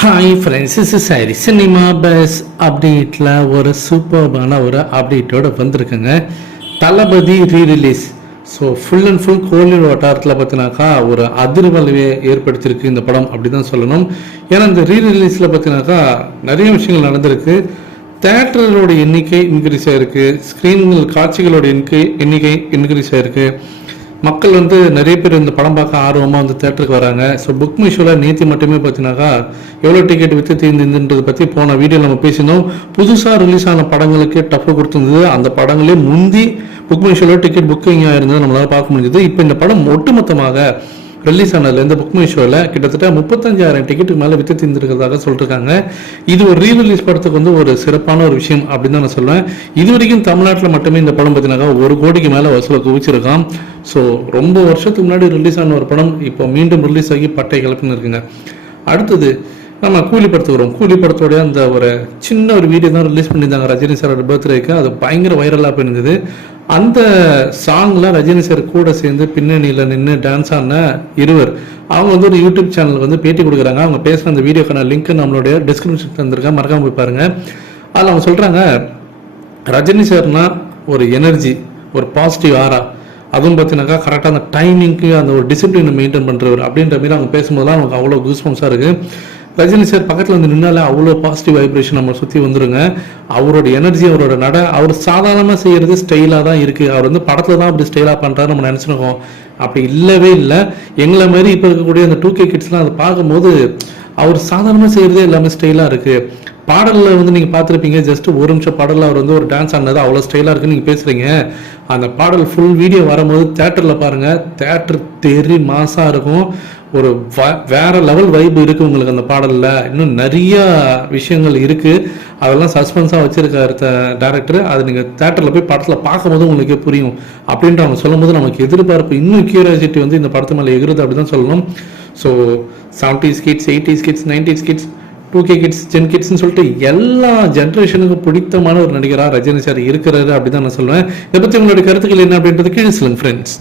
Hi friends, இஸ் சாரி cinema buzz அப்டேட்டில் ஒரு சூப்பர்பான ஒரு அப்டேட்டோடு வந்திருக்குங்க. Thalapathy re-release. So full and full Kollywood வட்டாரத்தில் பார்த்தினாக்கா ஒரு அதிர்வலையை ஏற்படுத்தியிருக்கு இந்த படம் அப்படி தான் சொல்லணும். ஏன்னா இந்த ரீரிலீஸில் பார்த்தினாக்கா நிறைய விஷயங்கள் நடந்திருக்கு. தேட்டர்களோட எண்ணிக்கை இன்க்ரீஸ் ஆகிருக்கு, ஸ்க்ரீன்கள் காட்சிகளோட எண்ணிக்கை இன்க்ரீஸ் ஆகிருக்கு. மக்கள் நிறைய பேர் இந்த படம் பார்க்க ஆர்வமாக தேட்டருக்கு வராங்க. ஸோ புக் மை ஷோவில் நேற்று மட்டுமே பார்த்தீங்கன்னாக்கா எவ்வளோ டிக்கெட் விற்று தீர்ந்துன்றதை பற்றி போன வீடியோ நம்ம பேசினோம். புதுசாக ரிலீஸ் ஆன படங்களுக்கு டஃப் கொடுத்துருந்தது. அந்த படங்களே முந்தி புக் மை ஷோவில் டிக்கெட் புக்கிங் ஆயிருந்தது நம்மளால் பார்க்க முடிஞ்சது. இப்போ இந்த படம் ஒட்டுமொத்தமாக ரிலீஸ் ஆனதுலேருந்து புக் மை ஷோவில் கிட்டத்தட்ட 35,000 டிக்கெட்டுக்கு மேலே விற்று தீர்ந்துருக்கிறதாக சொல்லியிருக்காங்க. இது ஒரு ரீரிலீஸ் படத்துக்கு ஒரு சிறப்பான ஒரு விஷயம் அப்படின்னு தான் நான் சொல்லுவேன். இது வரைக்கும் தமிழ்நாட்டில் மட்டுமே இந்த படம் பார்த்தீங்கன்னாக்கா 1 கோடிக்கு மேலே வசூலை குவிச்சிருக்கான். ஸோ ரொம்ப வருஷத்துக்கு முன்னாடி ரிலீஸ் ஆன ஒரு படம் இப்போ மீண்டும் ரிலீஸ் ஆகி பட்டை கிளப்புன்னு இருக்குங்க. அடுத்தது நம்ம கூலி படத்துக்கு வரும். கூலி படத்தோடைய அந்த ஒரு சின்ன ஒரு வீடியோ தான் ரிலீஸ் பண்ணியிருந்தாங்க ரஜினி சாரோட பர்த்டேக்கு. அது பயங்கர வைரலாக போயிருந்தது. அந்த சாங்கில் ரஜினி சார் கூட சேர்ந்து பின்னணியில் நின்று டான்ஸ் ஆன இருவர் அவங்க ஒரு யூடியூப் சேனலுக்கு பேட்டி கொடுக்குறாங்க. அவங்க பேசுகிற அந்த வீடியோக்கான லிங்க் நம்மளுடைய டிஸ்கிரிப்ஷன் தந்திருக்கேன், மறக்காம போய் பாருங்க. அதில் அவங்க சொல்கிறாங்க, ரஜினி சார்னா ஒரு எனர்ஜி, ஒரு பாசிட்டிவ் ஆரா, அதுவும் பார்த்தீங்கன்னாக்கா கரெக்டாக அந்த டைமிங்க்கு அந்த ஒரு டிசிப்ளினை மெயின்டைன் பண்ணுறவர் அப்படின்ற மாதிரி அவங்க பேசும்போதுலாம் நமக்கு அவ்வளோ கூஸ்பம்ஸாக இருக்குது. ரஜினி சார் பக்கத்தில் நின்னாலே அவ்வளோ பாசிட்டிவ் வைப்ரேஷன் நம்ம சுற்றி வந்துருங்க. அவரோட எனர்ஜி, அவரோட அவர் சாதாரணமாக செய்கிறது ஸ்டைலாக தான் இருக்குது. அவர் படத்தில் தான் அப்படி ஸ்டைலாக பண்ணுறாரு நம்ம நினச்சிருக்கோம். அப்படி இல்லவே இல்லை. எங்களை மாதிரி இப்போ இருக்கக்கூடிய அந்த 2K கிட்ஸ்லாம் அதை பார்க்கும்போது அவர் சாதாரணமாக செய்கிறதே எல்லாமே ஸ்டைலாக இருக்குது. பாடலில் நீங்கள் பார்த்துருப்பீங்க, ஜஸ்ட் 1 நிமிஷம் பாடலில் அவர் ஒரு டான்ஸ் ஆனது அவ்வளோ ஸ்டைலாக இருக்குன்னு நீங்கள் பேசுகிறீங்க. அந்த பாடல் ஃபுல் வீடியோ வரும்போது தேட்டரில் பாருங்கள், தேட்டர் தெரி மாசாக இருக்கும். ஒரு வேற லெவல் வைப் இருக்குது உங்களுக்கு அந்த பாடலில். இன்னும் நிறைய விஷயங்கள் இருக்குது, அதெல்லாம் சஸ்பென்ஸாக வச்சுருக்காரு டேரக்டர். அது நீங்கள் தேட்டரில் போய் படத்தில் பார்க்கும்போது உங்களுக்கே புரியும். அப்படின்ற அவங்க சொல்லும் போது நமக்கு எதிர்பார்ப்பு இன்னும் கியூரியாசிட்டி இந்த படத்து மேலே எகுறது அப்படி தான் சொல்லணும். So 70s kids, 80s kids, 90s kids, 2K kids, gen கிட்ஸ்ன்னு சொல்லிட்டு எல்லா ஜென்ரேஷனுக்கு பிடித்தமான ஒரு நடிகராக ரஜினி சார் இருக்கிறாரு அப்படி தான் நான் சொல்லுவேன். இதை பற்றி உங்களுடைய கருத்துக்கள் என்ன அப்படின்றது கீழே சொல்லுங்க ஃப்ரெண்ட்ஸ்.